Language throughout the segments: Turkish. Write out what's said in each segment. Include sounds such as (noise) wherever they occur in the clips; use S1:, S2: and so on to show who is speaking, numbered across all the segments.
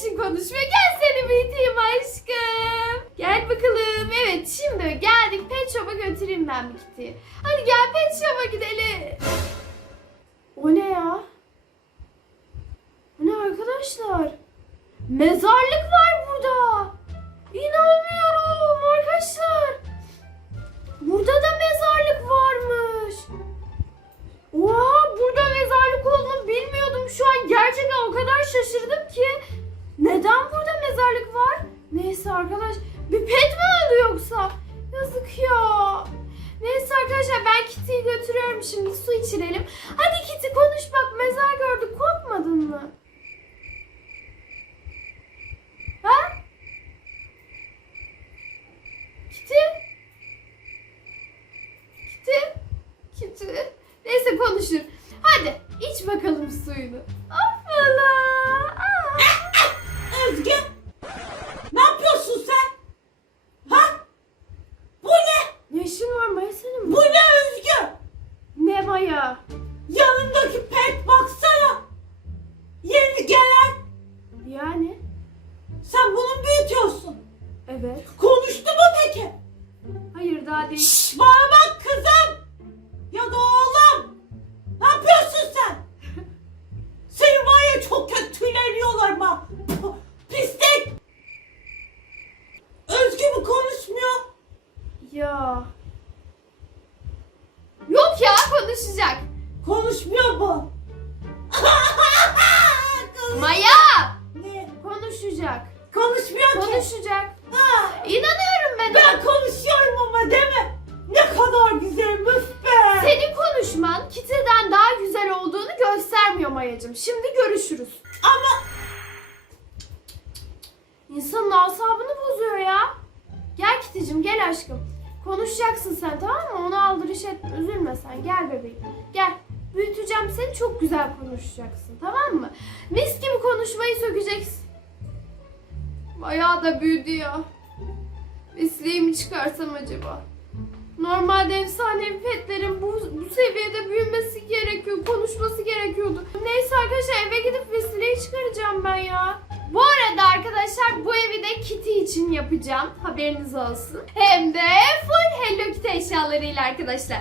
S1: için konuşmuyor. Gel seni büyüteyim aşkım. Gel bakalım. Evet şimdi geldik pet shop'a götüreyim ben Kitty'yi. Hadi gel pet shop'a gidelim. O ne ya? Bu ne arkadaşlar? Mezarlık var burada. İnanmıyorum arkadaşlar. Burada da mezarlık varmış. Oha burada mezarlık olduğunu bilmiyordum. Şu an gerçekten o kadar şaşırdım ki. Neden burada mezarlık var? Neyse arkadaş bir pet mi öldü yoksa? Yazık ya. Neyse arkadaşlar ben Kitty'yi götürüyorum şimdi su içirelim. Hadi Kitty konuş bak mezar gördük korkmadın mı? Ha? Kitty? Kitty? Kitty? Neyse konuşur. Hadi iç bakalım suyunu. Aşkım. Konuşacaksın sen tamam mı? Onu aldırış etme. Üzülme sen. Gel bebeğim. Gel. Büyüteceğim seni çok güzel konuşacaksın tamam mı? Mis gibi konuşmayı sökeceksin. Bayağı da büyüdü ya. Mesleği mi çıkarsam acaba? Normalde efsanevi petlerin bu, bu seviyede büyümesi gerekiyor, konuşması gerekiyordu. Neyse arkadaşlar eve gidip vesileyi çıkaracağım ben ya. Bu arada arkadaşlar bu evi de Kitty için yapacağım. Haberiniz olsun. Hem de full Hello Kitty eşyalarıyla arkadaşlar.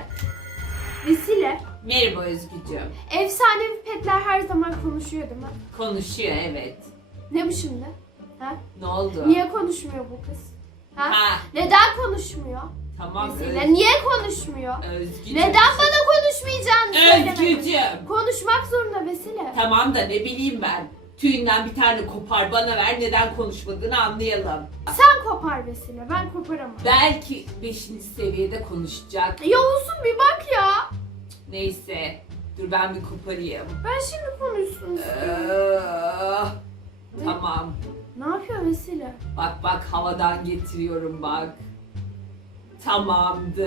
S1: Vesile,
S2: Merhaba Özgücüm.
S1: efsanevi petler her zaman konuşuyor değil mi?
S2: Konuşuyor evet.
S1: Ne bu şimdi? Ha?
S2: Ne oldu?
S1: Niye konuşmuyor bu kız? Ha?
S2: Ha
S1: Neden konuşmuyor?
S2: tamam
S1: Vesile
S2: Öz-
S1: niye konuşmuyor?
S2: Özgücüm.
S1: Neden bana konuşmayacağını söylemedin?
S2: Özgücüm.
S1: Konuşmak zorunda Vesile.
S2: Tamam da ne bileyim ben. Tüyünden bir tane kopar bana ver neden konuşmadığını anlayalım.
S1: Sen kopar Vesile, ben koparamam.
S2: Belki 5. seviyede konuşacak.
S1: Ya olsun bir bak ya.
S2: Neyse. Dur ben bir koparayım.
S1: Ben şimdi konuşsun istiyorum.
S2: Ah, tamam.
S1: Ne yapıyor Vesile?
S2: Bak bak havadan getiriyorum bak. Tamamdır.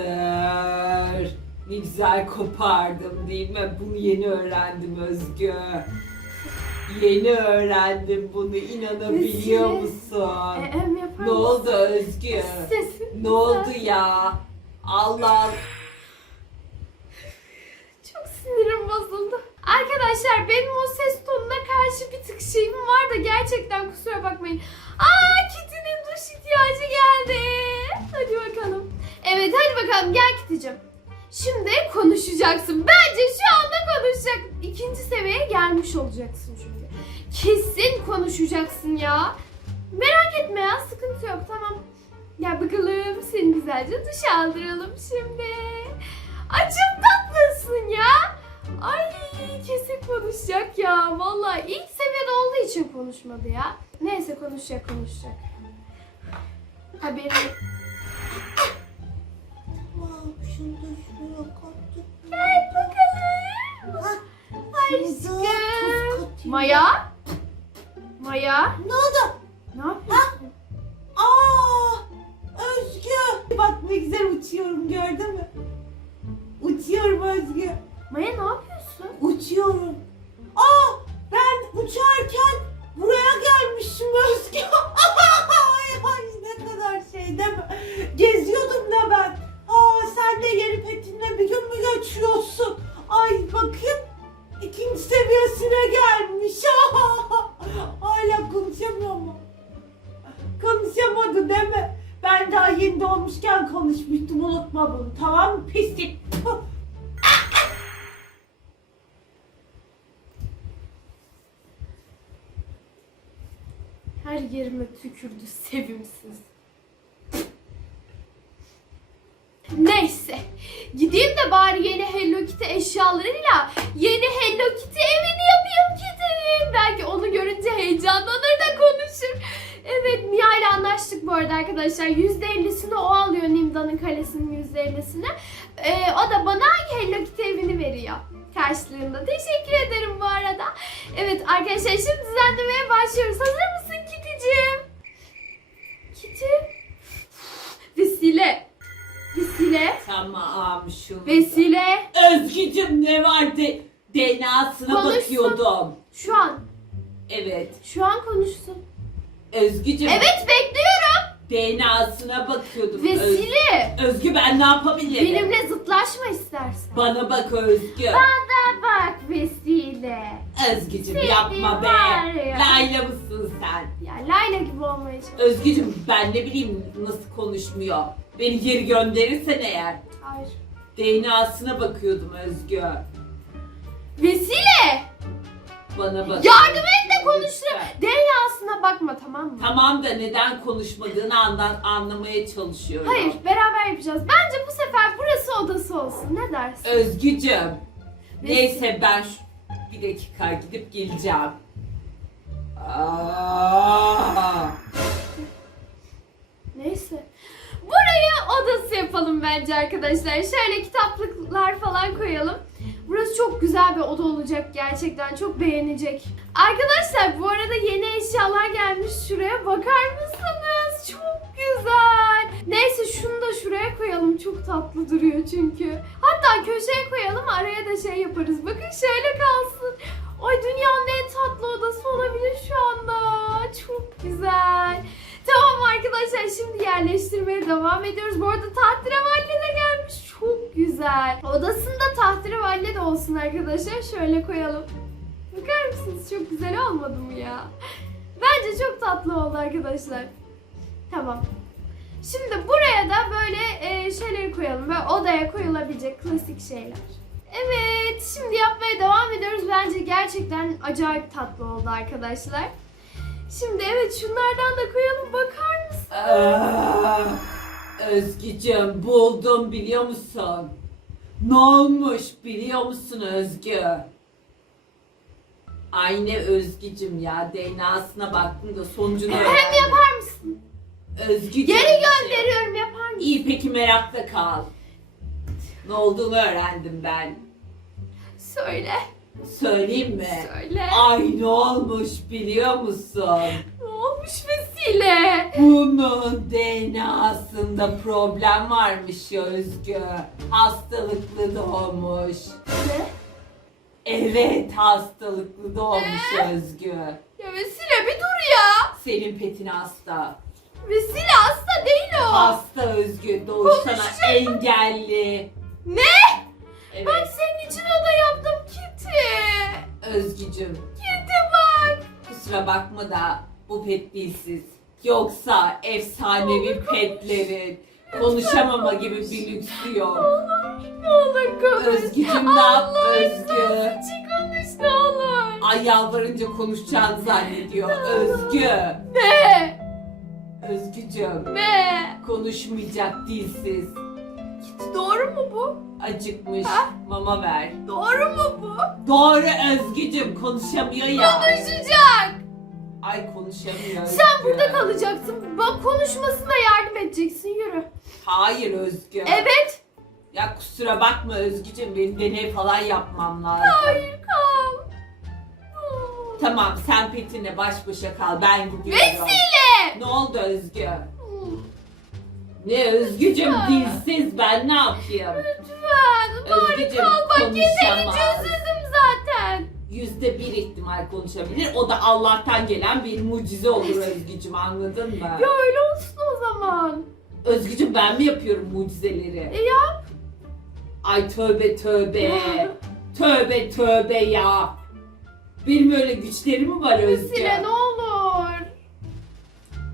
S2: Ne güzel kopardım değil mi? Bunu yeni öğrendim Özgü. Yeni öğrendim bunu inanabiliyor
S1: Vesile.
S2: musun?
S1: E, em yapar
S2: ne
S1: mısın?
S2: oldu Özgü?
S1: Sesin
S2: Ne oldu ya? Allah
S1: Çok sinirim bozuldu. Arkadaşlar benim o ses tonuna karşı bir tık şeyim var da gerçekten kusura bakmayın. Aa Kitty'nin duş ihtiyacı geldi. Hadi bakalım. Evet hadi bakalım gel Kitty'cim. Şimdi konuşacaksın. Bence şu anda konuşacak. İkinci seviyeye gelmiş olacaksın çünkü. Kesin konuşacaksın ya. Merak etme ya sıkıntı yok tamam. Gel bakalım seni güzelce duş aldıralım şimdi. Çok tatlısın ya. Ay kesin konuşacak ya. Vallahi ilk seviyede olduğu için konuşmadı ya. Neyse konuşacak konuşacak. Haberin
S3: Tamam şimdi şuraya kattık.
S1: Gel bakalım. Aşkım. Maya? Maya?
S3: Ne oldu?
S1: Ne yapıyorsun?
S3: Aa, Özge Bak ne güzel uçuyorum gördün mü? Uçuyorum Özgü.
S1: Maya ne yapıyorsun?
S3: Uçuyorum. Aa ben uçarken buraya gelmişim Özgü. (laughs) ay, ay ne kadar şey değil mi? Geziyordum da ben. Aa sen de yeni petinle bir gün mü geçiyorsun?
S1: Yerime tükürdü sevimsiz. Neyse. Gideyim de bari yeni Hello Kitty eşyalarıyla yeni Hello Kitty evini yapayım Kitty'nin. Belki onu görünce heyecanlanır da konuşur. Evet Mia ile anlaştık bu arada arkadaşlar. %50'sini o alıyor Nimda'nın kalesinin %50'sini. Ee, o da bana Hello Kitty evini veriyor. Karşılığında. Teşekkür ederim bu arada. Evet arkadaşlar şimdi düzenlemeye başlıyoruz. Hazır mısın Kitty'cim? Kitty. Vesile. Vesile.
S2: Tamam şunu.
S1: Vesile.
S2: Özgücüm ne vardı? DNA'sına
S1: Konuşsun.
S2: bakıyordum.
S1: Şu an.
S2: Evet.
S1: Şu an konuşsun.
S2: Özgücüm.
S1: Evet bekliyorum.
S2: DNA'sına bakıyordum. Öz-
S1: Vesile.
S2: Özgü ben ne yapabilirim?
S1: Benimle zıtlaşma istersen.
S2: Bana bak Özgü.
S1: Bana bak Vesile.
S2: Özgücüm
S1: Seni
S2: yapma be.
S1: var ya.
S2: Layla mısın sen?
S1: Ya Layla gibi olmaya çalış.
S2: Özgücüm ben ne bileyim nasıl konuşmuyor. Beni geri gönderirsen eğer.
S1: Hayır.
S2: DNA'sına bakıyordum Özgü.
S1: Vesile.
S2: Bana bak.
S1: Yardım et de konuştur.
S2: Lütfen.
S1: DNA'sına bakma tamam mı?
S2: Tamam da neden konuşmadığını andan anlamaya çalışıyorum.
S1: Hayır beraber yapacağız. Bence bu sefer burası odası olsun. Ne dersin?
S2: Özgücüm. Neyse ben şu... bir dakika gidip geleceğim. Aa!
S1: Neyse. Buraya odası yapalım bence arkadaşlar. Şöyle kitaplıklar falan koyalım. Burası çok güzel bir oda olacak gerçekten. Çok beğenecek. Arkadaşlar bu arada yeni eşyalar gelmiş. Şuraya bakar mısınız? Çok güzel. Neyse şunu da şuraya koyalım. Çok tatlı duruyor çünkü. Hatta köşeye koyalım araya da şey yaparız. Bakın şöyle kalsın. Ay dünyanın en tatlı odası olabilir şu anda. Çok güzel. Tamam arkadaşlar şimdi yerleştirmeye devam ediyoruz. Bu arada tahterevalli de gelmiş. Çok güzel. Odasında tahterevalli de olsun arkadaşlar. Şöyle koyalım. Bakar mısınız? Çok güzel olmadı mı ya? Bence çok tatlı oldu arkadaşlar. Tamam. Şimdi buraya da böyle e, şeyleri koyalım. Böyle odaya koyulabilecek klasik şeyler. Evet, şimdi yapmaya devam ediyoruz. Bence gerçekten acayip tatlı oldu arkadaşlar. Şimdi evet şunlardan da koyalım. Bakar mısın?
S2: Özgücüm buldum biliyor musun? Ne olmuş biliyor musun Özgü? Aynı Özgücüm ya DNA'sına baktım da sonucunu
S1: Hem
S2: öğrendim.
S1: yapar mısın?
S2: Özgücüm.
S1: Geri gönderiyorum yapar mısın?
S2: İyi peki merakla kal. Ne olduğunu öğrendim ben.
S1: Söyle.
S2: Söyleyeyim mi?
S1: Söyle.
S2: Ay ne olmuş biliyor musun?
S1: Olmuş Vesile?
S2: Bunun DNA'sında problem varmış ya Özgü. Hastalıklı doğmuş.
S1: Ne?
S2: Evet hastalıklı doğmuş Özgü.
S1: Ya Vesile bir dur ya.
S2: Senin petin hasta.
S1: Vesile hasta değil o.
S2: Hasta Özgü doğuştan
S1: Konuşacak.
S2: engelli.
S1: Ne?
S2: Evet
S1: Ben senin için oda yaptım Kitty.
S2: Özgücüm
S1: Kitty bak.
S2: kusura bakma da bu pet dilsiz. Yoksa efsanevi petlerin konuşamama gibi bir lüksü yok.
S1: Ne olur konuş.
S2: Özgücüm ne yap
S1: Allah
S2: Özgü?
S1: konuş ne olur.
S2: Ay yalvarınca konuşacağını zannediyor. Özgü.
S1: Ne?
S2: Özgücüm.
S1: Ne?
S2: Konuşmayacak dilsiz.
S1: Doğru mu bu?
S2: Acıkmış. Mama ver.
S1: Doğru mu bu?
S2: Doğru Özgücüm konuşamıyor ya.
S1: Konuşacak.
S2: Ay konuşamıyor
S1: Sen burada kalacaksın. Bak konuşmasına yardım edeceksin. Yürü.
S2: Hayır Özgü.
S1: Evet.
S2: Ya kusura bakma Özgücüm benim deney falan yapmam lazım.
S1: Hayır kal.
S2: Tamam sen petinle baş başa kal ben gidiyorum.
S1: Vesile.
S2: Ne oldu Özgü? Ne Özgücüm dilsiz ben ne yapayım?
S1: Lütfen bari
S2: Özgücüm
S1: kal bak yeterince
S2: konuşamaz.
S1: üzüldüm zaten.
S2: Yüzde bir ihtimal konuşabilir. O da Allah'tan gelen bir mucize olur Özgücüm anladın mı?
S1: Ya öyle olsun o zaman.
S2: Özgücüm ben mi yapıyorum mucizeleri?
S1: E yap.
S2: Ay tövbe tövbe. tövbe tövbe ya. Benim öyle güçlerim mi var Özgü?
S1: Vesile ne olur.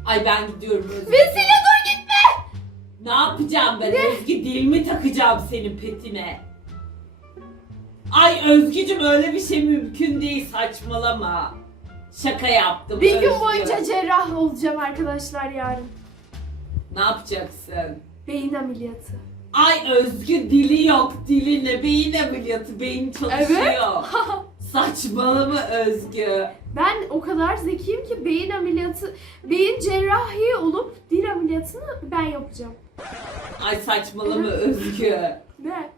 S2: Ay ben gidiyorum Özgü.
S1: Vesile dur gitme.
S2: Ne yapacağım ben Özgü? Dilimi takacağım senin petine. Ay Özgücüm öyle bir şey mümkün değil saçmalama. Şaka yaptım
S1: Bir gün
S2: Özgü.
S1: boyunca cerrah olacağım arkadaşlar yarın.
S2: Ne yapacaksın?
S1: Beyin ameliyatı.
S2: Ay Özgü dili yok dili ne beyin ameliyatı beyin çalışıyor. (laughs) Saçmalama Özgü.
S1: Ben o kadar zekiyim ki beyin ameliyatı, beyin cerrahi olup dil ameliyatını ben yapacağım.
S2: Ay saçmalama Özgü.
S1: Ne?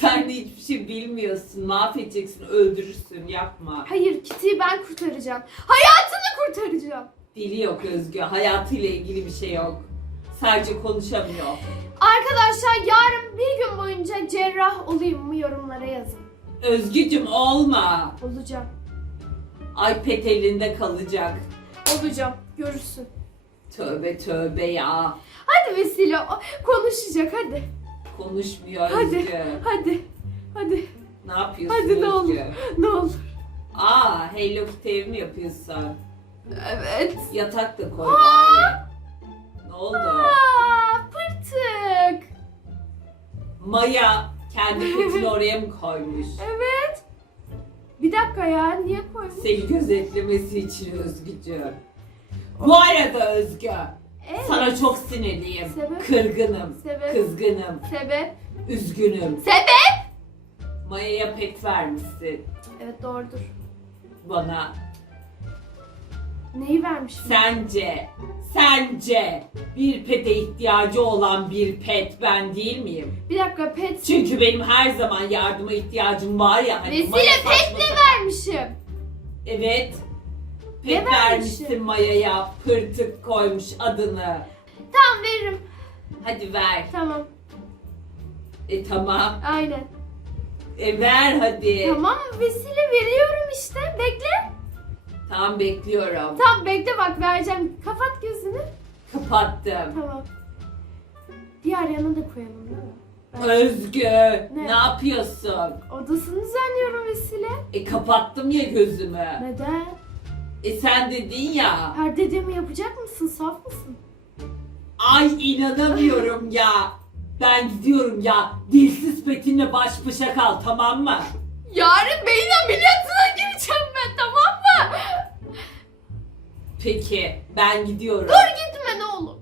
S2: Sen de hiçbir şey bilmiyorsun. Mahvedeceksin, öldürürsün. Yapma.
S1: Hayır Kitty'yi ben kurtaracağım. Hayatını kurtaracağım.
S2: Dili yok Özgü. Hayatıyla ilgili bir şey yok. Sadece konuşamıyor.
S1: Arkadaşlar yarın bir gün boyunca cerrah olayım mı yorumlara yazın.
S2: Özgücüm olma.
S1: Olacağım.
S2: Ay pet elinde kalacak.
S1: Olacağım. Görürsün.
S2: Tövbe tövbe ya.
S1: Hadi Vesile o- konuşacak hadi.
S2: Konuşmuyor
S1: Hadi. Hadi. Hadi.
S2: Ne yapıyorsun
S1: Hadi ne olur. Ne olur.
S2: Aa Hello Kitty ev mi yapıyorsun?
S1: Evet.
S2: Yatak da koy bari. Ne oldu?
S1: Aa, pırtık.
S2: Maya kendi (laughs) petini oraya mı koymuş?
S1: Evet. Bir dakika ya niye koymuş?
S2: Seni gözetlemesi için Özgücüm. Bu arada Özgü,
S1: Evet.
S2: sana çok sinirliyim.
S1: Sebep?
S2: Kırgınım,
S1: Sebep?
S2: kızgınım,
S1: Sebep?
S2: üzgünüm.
S1: Sebep?
S2: Maya'ya pet vermişsin
S1: Evet doğrudur.
S2: bana.
S1: Neyi vermişim?
S2: Sence, sence bir pete ihtiyacı olan bir pet ben değil miyim?
S1: Bir dakika pet
S2: Çünkü benim her zaman yardıma ihtiyacım var ya. Hani
S1: Vesile
S2: Maya
S1: pet
S2: saçma
S1: ne
S2: sapan-
S1: vermişim?
S2: Evet.
S1: Ne vermişim?
S2: vermişsin Maya'ya. Pırtık koymuş adını.
S1: Tamam veririm.
S2: Hadi ver.
S1: Tamam.
S2: E tamam.
S1: Aynen.
S2: E ver hadi.
S1: Tamam Vesile veriyorum işte. Bekle.
S2: Tamam bekliyorum.
S1: Tamam bekle bak vereceğim. Kapat gözünü.
S2: Kapattım.
S1: Tamam. Diğer yana da koyalım değil mi?
S2: Özgü ne,
S1: Ne?
S2: yapıyorsun?
S1: Odasını düzenliyorum Vesile.
S2: E kapattım ya gözümü.
S1: Neden?
S2: E sen dedin ya.
S1: Her dediğimi yapacak mısın? Saf mısın?
S2: Ay inanamıyorum ya. Ben gidiyorum ya. Dilsiz petinle baş başa kal tamam mı?
S1: Yarın beyin ameliyatına gireceğim ben tamam mı?
S2: Peki ben gidiyorum.
S1: Dur gitme ne olur.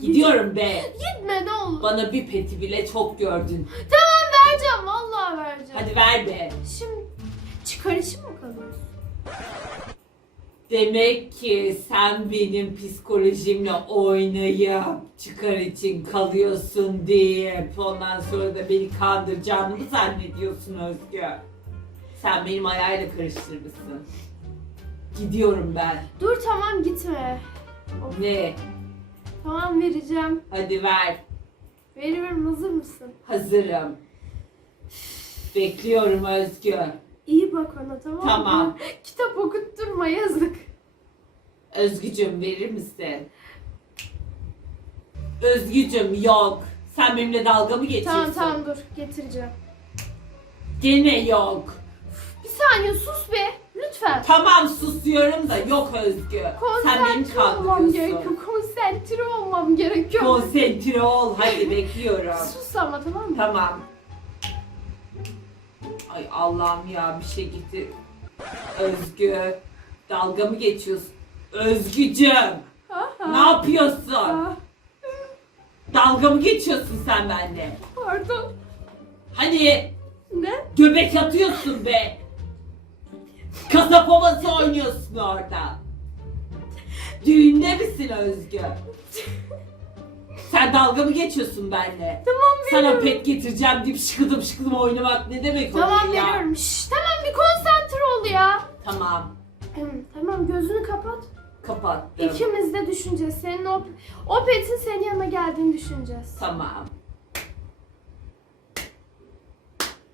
S2: Gidiyorum be.
S1: Gitme ne olur.
S2: Bana bir peti bile çok gördün.
S1: Tamam vereceğim vallahi vereceğim.
S2: Hadi ver be.
S1: Şimdi çıkar için mi kalıyorsun?
S2: Demek ki sen benim psikolojimle oynayıp çıkar için kalıyorsun deyip ondan sonra da beni kandıracağını mı zannediyorsun Özgü? Sen benim ayağıyla karıştırmışsın. Gidiyorum ben.
S1: Dur tamam gitme. Of,
S2: Ne?
S1: tamam vereceğim.
S2: Hadi ver.
S1: Veriyorum hazır mısın?
S2: Hazırım. Bekliyorum Özgü.
S1: İyi bak ona tamam mı?
S2: Tamam. (laughs)
S1: Kitap okutturma yazık.
S2: Özgücüm verir misin? Özgücüm yok. Sen benimle dalga mı geçiyorsun?
S1: Tamam tamam dur getireceğim.
S2: Gene yok.
S1: Bir saniye sus be lütfen.
S2: Tamam susuyorum da yok Özgü. Sen beni
S1: Konsantre olmam gerekiyor.
S2: kandırıyorsun.
S1: Konsantre olmam gerekiyor.
S2: Konsantre ol. Hadi bekliyorum.
S1: Sus ama tamam mı?
S2: Tamam. Ay Allah'ım ya bir şey gitti. Özgü. Dalga mı geçiyorsun? Özgücüm.
S1: Aha.
S2: Ne yapıyorsun?
S1: Ah,
S2: Dalga mı geçiyorsun sen benimle?
S1: Pardon.
S2: Hadi
S1: Ne?
S2: göbek atıyorsun be. Kasap ovası oynuyorsun orada. Düğünde misin Özgü? (laughs) Sen dalga mı geçiyorsun benimle?
S1: Tamam
S2: Sana
S1: veriyorum.
S2: pet getireceğim deyip şıkıdım şıkıdım oynamak ne demek
S1: Tamam
S2: oluyor ya?
S1: veriyorum. Şş, tamam bir konsantre ol ya.
S2: Tamam.
S1: Hı, tamam gözünü kapat.
S2: Kapattım.
S1: İkimiz de düşüneceğiz. Senin o, o petin senin yanına geldiğini düşüneceğiz.
S2: Tamam.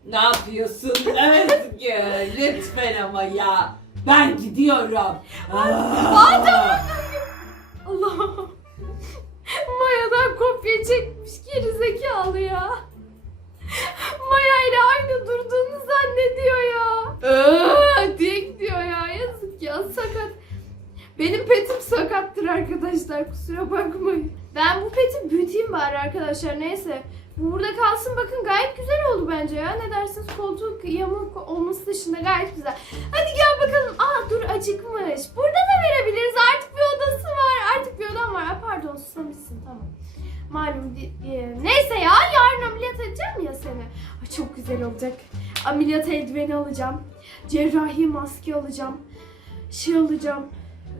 S2: Ne yapıyorsun (laughs) Özgür? Lütfen ama ya. Ben gidiyorum. Aa!
S1: Arkadaşlar neyse. Bu burada kalsın bakın gayet güzel oldu bence ya. Ne dersiniz koltuk yamuk olması dışında gayet güzel. Hadi gel bakalım. Aa dur acıkmış. Burada da verebiliriz. Artık bir odası var. Artık bir odam var. Aa, pardon susamışsın tamam. Malum e, neyse ya yarın ameliyat edeceğim ya seni. Ay, çok güzel olacak. Ameliyat eldiveni alacağım. Cerrahi maske alacağım. Şey alacağım.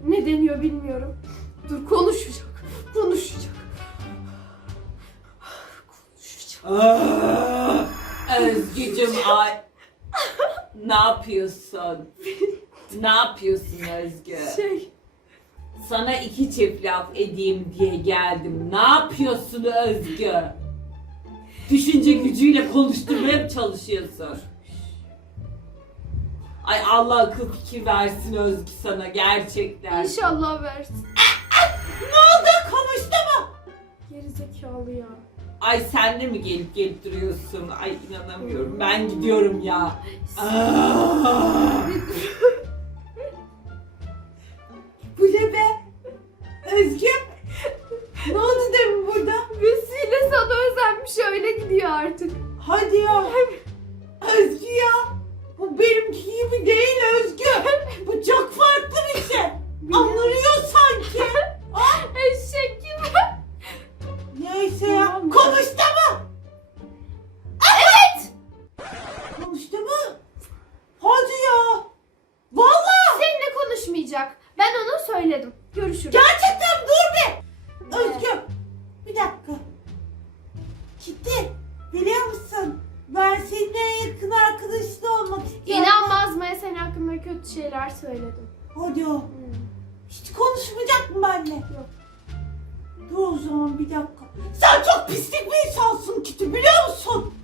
S1: Ne deniyor bilmiyorum. Dur konuşacak. Konuşacak.
S2: Aa! Özgücüm ay. Ne yapıyorsun? Ne yapıyorsun Özgü?
S1: Şey
S2: Sana iki çift laf edeyim diye geldim. Ne yapıyorsun Özgü? Düşünce gücüyle konuşturmaya çalışıyorsun? Ay Allah akıl fikir versin Özgü sana gerçekten.
S1: inşallah versin.
S3: Ne oldu? Konuştu mu?
S1: Gerizekalı ya.
S2: Ay sen de mi gelip gelip duruyorsun? Ay inanamıyorum. Ben gidiyorum ya. Aa! (laughs)
S3: Bu ne be? Özgü? ne oldu demin burada?
S1: Vesile sana özenmiş öyle gidiyor artık.
S3: Hadi ya. Biliyor musun? Ben seninle en yakın arkadaşın olmak istiyorum.
S1: İnanmaz Maya senin hakkında kötü şeyler söyledim.
S3: Hadi.
S1: Hmm.
S3: Hiç konuşmayacak mı benimle?
S1: Yok.
S3: Dur o zaman bir dakika. Sen çok pislik bir insansın Kitty biliyor musun?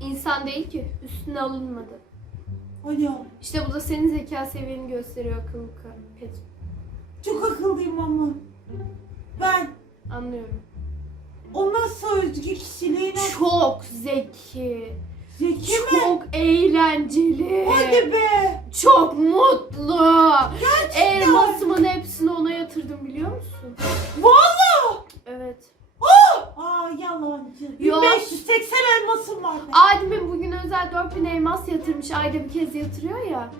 S1: İnsan değil ki. Üstüne alınmadı.
S3: Hadi ya.
S1: İşte bu da senin zeka seviyeni gösteriyor akıllı ka- pet.
S3: Çok akıllıyım ama. Ben
S1: Anlıyorum.
S3: O nasıl özgü kişiliğine
S1: Çok zeki.
S3: zeki mi?
S1: Çok eğlenceli.
S3: Hadi be.
S1: Çok mutlu.
S3: Gerçekten.
S1: Elmasımın hepsini ona yatırdım biliyor musun?
S3: Valla.
S1: Evet.
S3: Aa yalancı.
S1: Yok.
S3: 1580 elmasım var. be.
S1: Adem'in bugün özel 4000 elmas yatırmış. Ayda bir kez yatırıyor ya.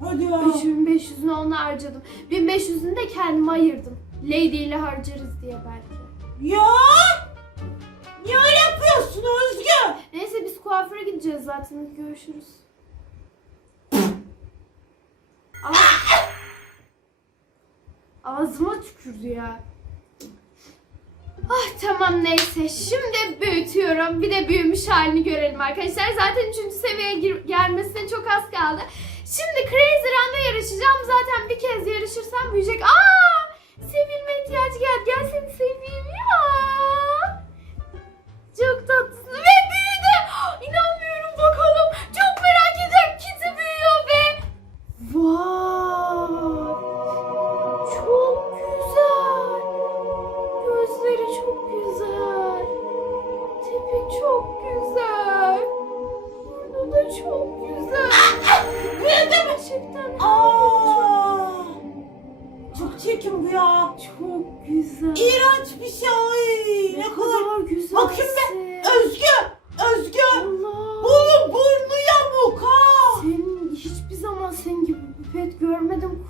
S3: Hadi ya.
S1: 3500'ünü ona harcadım. 1500'ünü de kendime ayırdım. Lady ile harcarız diye belki.
S3: Ya. Niye öyle yapıyorsun Özgü?
S1: Neyse biz kuaföre gideceğiz zaten. Görüşürüz. Ağzıma tükürdü ya. Ah tamam neyse. Şimdi büyütüyorum. Bir de büyümüş halini görelim arkadaşlar. Zaten 3. seviyeye gir- gelmesine çok az kaldı. Şimdi Crazy Run'da yarışacağım. Zaten bir kez yarışırsam büyüyecek. Aa!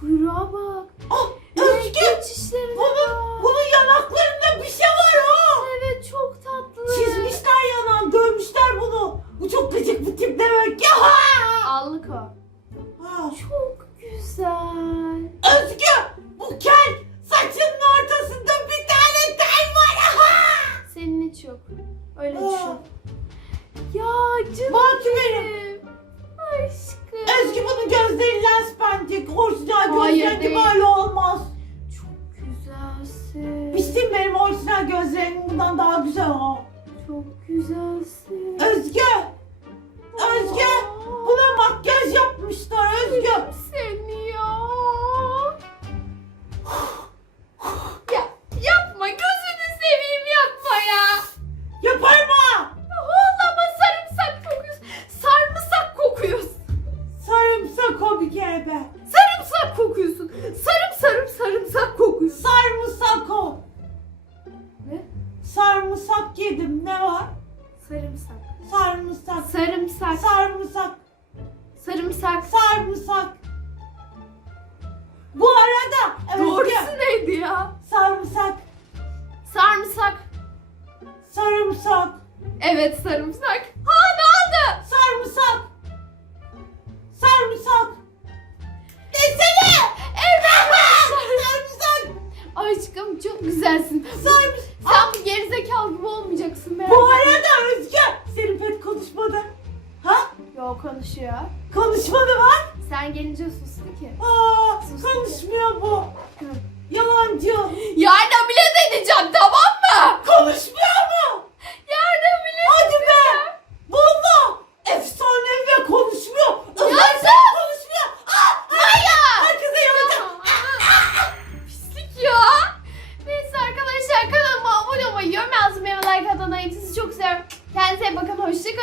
S1: Kuyruğa bak.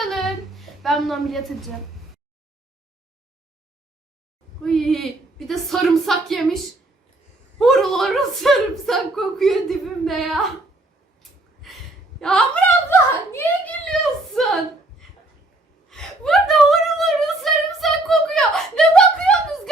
S3: Sarılın. Ben bunu ameliyat edeceğim. Uy, bir
S1: de sarımsak yemiş. Horul
S3: sarımsak
S1: kokuyor dibimde ya. Yağmur abla niye gülüyorsun? Burada horul sarımsak kokuyor. Ne bakıyorsunuz?